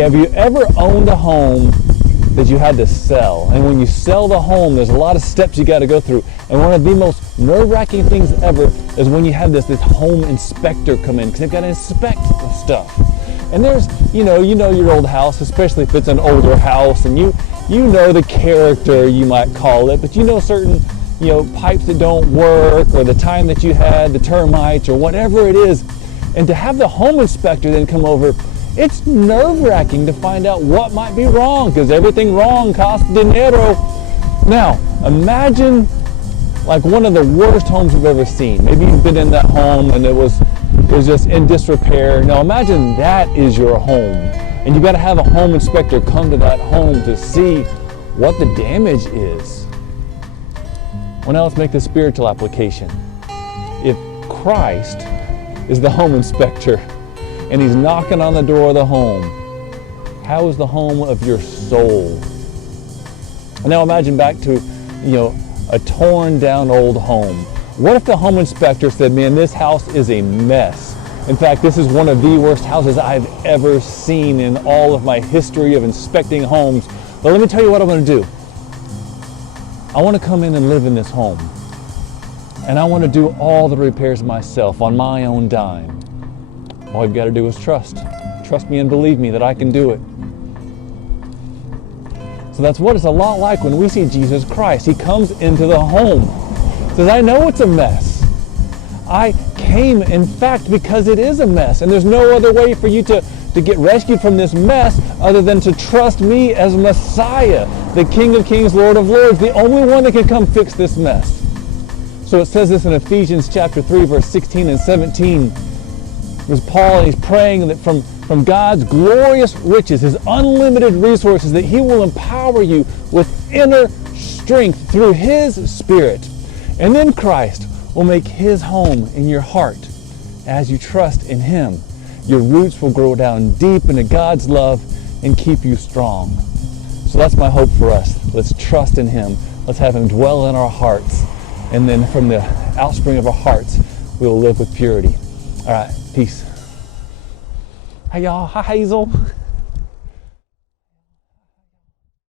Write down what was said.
Have you ever owned a home that you had to sell? And when you sell the home, there's a lot of steps you got to go through. And one of the most nerve-wracking things ever is when you have this home inspector come in, because they've got to inspect the stuff. And there's, you know your old house, especially if it's an older house, and you know the character, you might call it, but you know certain, pipes that don't work, or the time that you had, the termites, or whatever it is. And to have the home inspector then come over, it's nerve-wracking to find out what might be wrong, because everything wrong costs dinero. Now, imagine like one of the worst homes you've ever seen. Maybe you've been in that home and it was just in disrepair. Now imagine that is your home, and you got to have a home inspector come to that home to see what the damage is. Well, now let's make the spiritual application. If Christ is the home inspector and he's knocking on the door of the home, how is the home of your soul? And now imagine back to, a torn down old home. What if the home inspector said, man, this house is a mess. In fact, this is one of the worst houses I've ever seen in all of my history of inspecting homes. But let me tell you what I'm going to do. I want to come in and live in this home. And I want to do all the repairs myself on my own dime. All you've got to do is trust. Trust me and believe me that I can do it. So that's what it's a lot like when we see Jesus Christ. He comes into the home. Says, I know it's a mess. I came, in fact, because it is a mess. And there's no other way for you to get rescued from this mess other than to trust me as Messiah, the King of Kings, Lord of Lords, the only one that can come fix this mess. So it says this in Ephesians chapter 3, verse 16 and 17. There's Paul, and he's praying that from God's glorious riches, his unlimited resources, that he will empower you with inner strength through his Spirit. And then Christ will make his home in your heart as you trust in him. Your roots will grow down deep into God's love and keep you strong. So that's my hope for us. Let's trust in him. Let's have him dwell in our hearts. And then from the outspring of our hearts, we will live with purity. All right, peace. Hey y'all, hi Hazel.